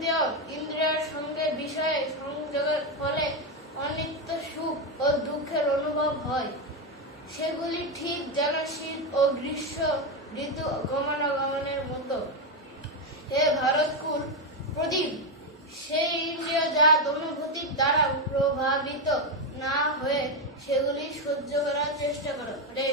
ইন্দ্রিয়ের সঙ্গে বিষয়ে সংযোগের ফলে অনিত্য সুখ ও দুঃখের অনুভব হয়। সেগুলি ঠিক যেন শীত ও গ্রীষ্ম ঋতু গমনাগমনের মতো। হে ভারতকুল, প্রদীপ, সেই ইন্দ্রিয় জাত অনুভূতির দ্বারা প্রভাবিত না হয়ে সেগুলি সহ্য করার চেষ্টা করো। কৃষ্ণ